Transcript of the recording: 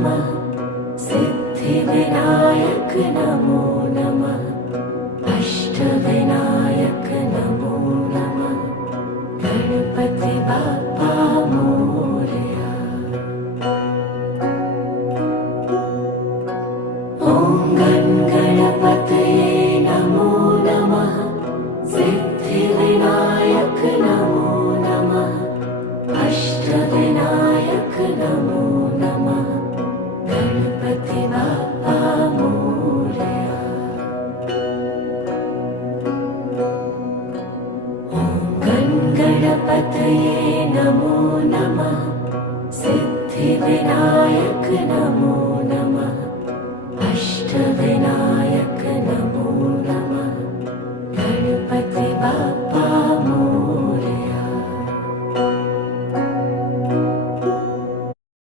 नमः सिद्धिविनायक नमो नमः अष्टविनायक नमो नमः गणपति बाप्पा मोरया। ॐ गणपतये नमो नमः सिद्धिविनायक नमो नमः अष्टविनायक नमो नमः गणपति बाप्पा मोरया। ॐ गणपतये नमो नमः सिद्धिविनायक नमो नमः अष्टविनायक